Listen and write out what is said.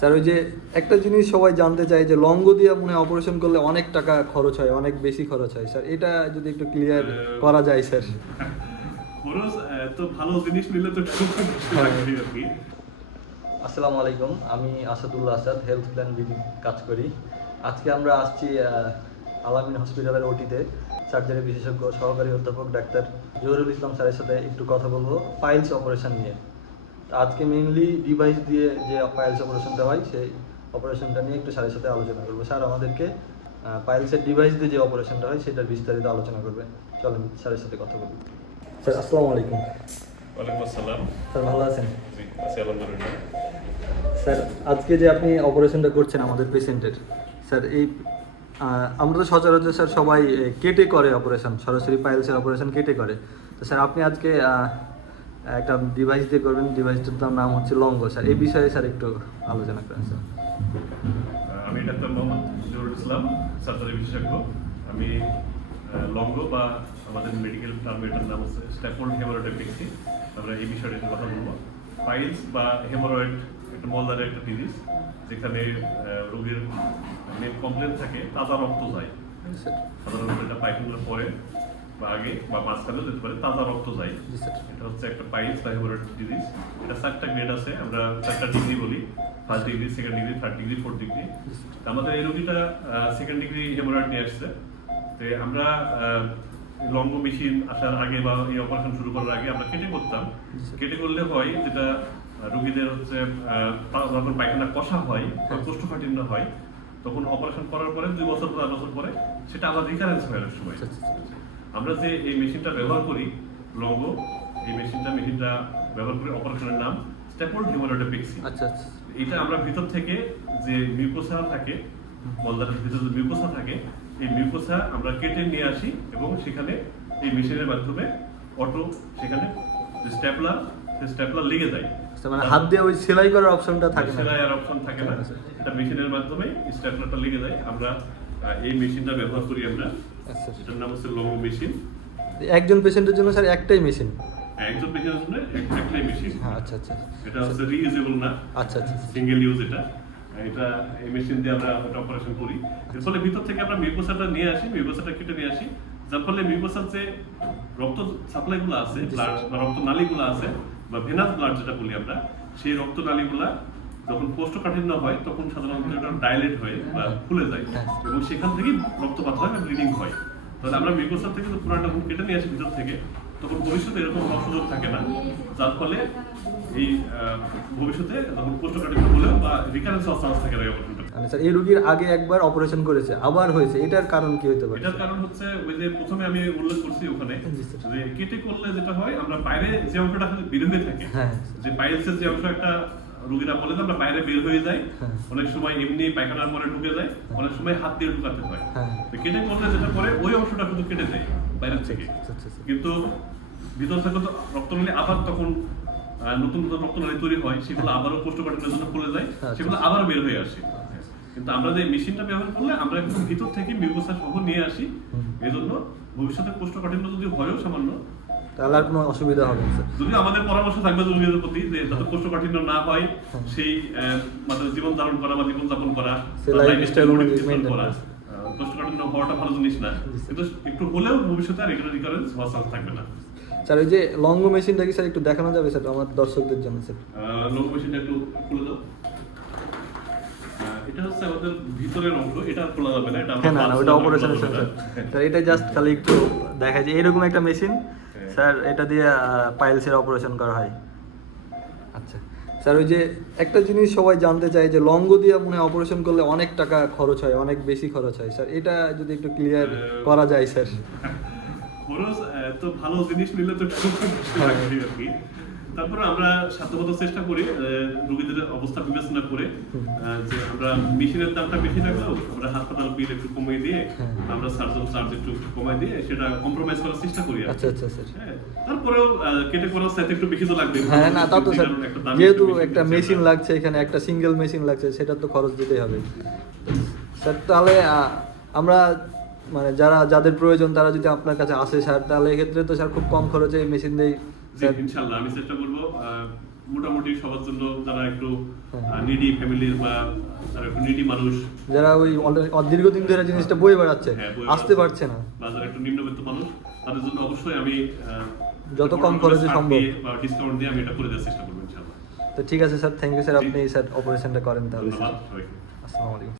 Sir ওই যে একটা জিনিস সবাই জানতে চায় যে লঙ্গ দিয়ে মনে হয় অপারেশন করলে অনেক টাকা খরচ হয়, অনেক বেশি খরচ হয় স্যার, এটা যদি একটু ক্লিয়ার করা যায় স্যার। খরচ তো ভালো জিনিস নিলে তো একটু বেশি লাগবে আর কি। আসসালামু আলাইকুম, আমি Asadullah Asad, health plan BD কাজ করি। আজকে আমরা আসছি আলামিন হসপিটালের ওটিতে সার্জারি বিশেষজ্ঞ সহকারী অধ্যাপক ডাক্তার জহুরুল ইসলাম স্যারের সাথে একটু কথা বলবো পাইলস অপারেশন নিয়ে। তো আজকে মেইনলি ডিভাইস দিয়ে যে পাইলস অপারেশনটা হয় সেই অপারেশনটা নিয়ে একটু স্যারের সাথে আলোচনা করবো। স্যার আমাদেরকে পাইলসের ডিভাইস দিয়ে যে অপারেশনটা হয় সেটার বিস্তারিত আলোচনা করবে। চলেন স্যারের সাথে কথা বলি। স্যার আসসালামু আলাইকুম। ওয়ালাইকুম আসসালাম। স্যার ভালো আছেন? জি, আছি আলহামদুলিল্লাহ। স্যার আজকে যে আপনি অপারেশনটা করছেন আমাদের পেশেন্টের, স্যার এই আমরা তো সচরাচর স্যার সবাই কেটে করে অপারেশন, সরাসরি পাইলসের অপারেশন কেটে করে। তো স্যার আপনি আজকে একটা ডিভাইস দিয়ে করবেন, ডিভাইসটার নাম হচ্ছে লঙ্গ। স্যার এই বিষয়ে স্যার একটু আলোচনা করেন স্যার। আমি ডাক্তার মোহাম্মদ জহুরুল ইসলাম, সার্জারি বিশেষজ্ঞ। আমি লঙ্গ বা আমাদের মেডিকেল টার্মে এটার নাম হচ্ছে স্ট্যাপল্ড হেমারোডেপিক্সি। আমরা এই বিষয়টা নিয়ে কথা বলবো। পাইলস বা হেমারয়েড একটা মলদারের একটা ডিজিজ, যেখানে রোগীর মেন কমপ্লেন থাকে তাজা রক্ত যায়। সাধারণত এটা পায়খানার পরে বা আগে বা মাঝখানেও যেতে পারে, তাজা রক্ত যায়। এটা হচ্ছে একটা পাইলস বা হেমারয়েড ডিজিজ। এটা 4টা গ্রেড আছে, আমরা 4টা ডিগ্রি বলি। First degree, second degree, third degree, fourth degree. আমাদের এই রোগীটা সেকেন্ড ডিগ্রি হেমারয়েড নিয়ে আসছে। তো আমরা লঙ্গ মেশিন আসার আগে বা এই অপারেশন শুরু করার আগে আমরা কেটে করতাম। কেটে করলে হয় যেটা রোগীদের হচ্ছে যখন পায়খানা কষা হয় বা কোষ্ঠকাঠিন্য হয়, তখন অপারেশন করার পরে 2 বছর 4 বছর পরে সেটা আবার রিকারেন্স হয় অনেক সময়। আমরা যে এই মেশিনটা ব্যবহার করি লঙ্গ, এই মেশিনটা ব্যবহার করি, অপারেশনের নাম স্ট্যাপল্ড হেমারোডেপিক্সি। আচ্ছা আচ্ছা। এটা আমরা ভিতর থেকে যে মিউকোসা থাকে, মলদারের ভিতরে যে মিউকোসা থাকে, এই মিউকোসা আমরা কেটে নিয়ে আসি এবং সেখানে এই মেশিনের মাধ্যমে অটো সেখানে যে স্ট্যাপলার, সেই স্ট্যাপলার লেগে যায়। মানে হাত দিয়ে ওই সেলাই করার অপশনটা থাকে না? সেলাই আর অপশন থাকে না, এটা মেশিনের মাধ্যমে স্ট্যাপলারটা লেগে যায়। আমরা এই মেশিনটা ব্যবহার করি আমরা। আচ্ছা। এটার নাম হচ্ছে লঙ্গ মেশিন। একজন পেশেন্টের জন্য স্যার একটাই মেশিন? একজন পেশেন্টের জন্য একটাই মেশিন। হ্যাঁ আচ্ছা আচ্ছা। এটা হচ্ছে রিইউজেবল না, আচ্ছা আচ্ছা। সিঙ্গেল ইউজ এটা। এটা এই মেশিন দিয়ে আমরা এটা অপারেশন করি। এর ফলে ভিতর থেকে আমরা মিউকোসাটা নিয়ে আসি, মিউকোসাটা কেটে নিয়ে আসি, যার ফলে মিউকোসার যে রক্ত সাপ্লাইগুলো আছে, ব্লাড বা রক্ত নালীগুলো আছে বা ভেনাস ব্লাড যেটা বলি আমরা, সেই রক্ত নালীগুলা যখন কোষ্ঠকাঠিন্য হয় তখন সাধারণত এটা ডাইলেট হয়ে বা ফুলে যায় এবং সেখান থেকেই রক্তপাত হয় বা ব্লিডিং হয়। তাহলে আমরা মিউকোসার থেকে পুরাটা কেটে নিয়ে আসি ভিতর থেকে, তখন ভবিষ্যতে এরকম হওয়ার সুযোগ থাকে না, যার ফলে এই ভবিষ্যতে যখন কোষ্ঠকাঠিন্য হলেও বা রিকারেন্স হওয়ার চান্স থাকে না এই অপারেশনটা। স্যার এই রোগীর আগে একবার অপারেশন করেছে, আবার হয়েছে, এটার কারণ কি হতে পারে? এটার কারণ হচ্ছে ওই যে প্রথমে আমি উল্লেখ করছি ওখানে যে কেটে করলে যেটা হয়, আমরা বাইরে যে অংশটা বের হয়ে থাকে, যে পাইলসের যে অংশ একটা রোগীরা বলে যে আমরা বাইরে বের হয়ে যাই, অনেক সময় এমনি পায়খানার পরে ঢুকে যায়, অনেক সময় হাত দিয়ে ঢুকাতে হয়। তো কেটে করলে যেটা করে ওই অংশটা শুধু কেটে যায় বাইরের থেকে, কিন্তু ভিতর থেকে তো রক্তনালী আবার তখন নতুন নতুন রক্তনালী তৈরি হয়, সেগুলো আবারও কোষ্ঠকাঠিন্যের জন্য খুলে যায়, সেগুলো আবার বের হয়ে আসে। কিন্তু আমরা যে মেশিনটা ব্যবহার করলে আমরা একদম ভিতর থেকে মিউকোসা সহ নিয়ে আসি, এই জন্য ভবিষ্যতে কোষ্ঠকাঠিন্য যদি হয়ও সামান্য, তাহলে আর কোনো অসুবিধা হবে না স্যার। যদি আমাদের পরামর্শ থাকবে রোগীদের প্রতি যে যাতে কোষ্ঠকাঠিন্য না হয়, সেই মানে জীবন ধারণ করা বা জীবন যাপন করা, কোষ্ঠকাঠিন্য হওয়াটা ভালো জিনিস না, কিন্তু একটু হলেও ভবিষ্যতে আর এখানে রিকারেন্স হওয়ার চান্স থাকবে না। স্যার ওই যে লঙ্গ মেশিনটা কি স্যার একটু দেখানো যাবে স্যার আমার দর্শকদের জন্য স্যার? লঙ্গ মেশিনটা একটু খুলে দাও। এটা হচ্ছে আমাদের ভিতরের অংশ, এটা খোলা যাবে না, এটা আমরা না ওটা অপারেশনের সময় স্যার, এটা জাস্ট খালি একটু দেখা যায় এরকম একটা মেশিন স্যার, এটা দিয়ে পাইলসের অপারেশন করা হয়। আচ্ছা স্যার ওই যে একটা জিনিস সবাই জানতে চায় যে লঙ্গ দিয়ে মনে হয় অপারেশন করলে অনেক টাকা খরচ হয়, অনেক বেশি খরচ হয় স্যার, এটা যদি একটু ক্লিয়ার করা যায় স্যার। খরচ তো ভালো জিনিস নিলে তো একটু বেশি লাগবে আর কি। তারপরে আমরা সাধ্যমতো চেষ্টা করি রোগীদের অবস্থা বিবেচনা করে যে আমরা মেশিনের দামটা বেশি লাগলেও আমরা হাসপাতাল বিল একটু কমিয়ে দিয়ে, আমরা সার্জন চার্জ একটু কমাই দিয়ে সেটা কম্প্রোমাইজ করার চেষ্টা করি। আচ্ছা আচ্ছা স্যার। তারপরেও কেটে করার সাথে একটু বেশি তো লাগবে। হ্যাঁ না তা তো স্যার, যেহেতু একটা মেশিন লাগছে এখানে, একটা সিঙ্গেল মেশিন লাগছে, সেটা তো খরচ দিতেই হবে স্যার। তাহলে আমরা মানে যাদের প্রয়োজন তারা যদি আপনার কাছে আসে স্যার, তাহলে এক্ষেত্রে তো স্যার খুব কম খরচে মেশিন দিয়ে ইনশাআল্লাহ আমি চেষ্টা করব মোটামুটি সবার জন্য যারা একটু হ্যাঁ। নিডি ফ্যামিলির বা যারা একটু নিডি মানুষ, যারা ওই দীর্ঘদিন ধরে জিনিসটা বয়ে বেড়াচ্ছে, হ্যাঁ, বই আসতে বানাচ্ছে, পারছে না, বা যারা একটু নিম্নবিত্ত মানুষ, তাদের জন্য অবশ্যই আমি যত কম খরচে ছাড় সম্ভব। দিয়ে বা ডিসকাউন্ট দিয়ে আমি এটা করে দেওয়ার চেষ্টা করবো ইনশাআল্লাহ। তো ঠিক আছে স্যার, থ্যাংক ইউ স্যার, আপনি স্যার অপারেশনটা করেন তাহলে স্যার। ধন্যবাদ সবাইকে। আসসালামু আলাইকুম।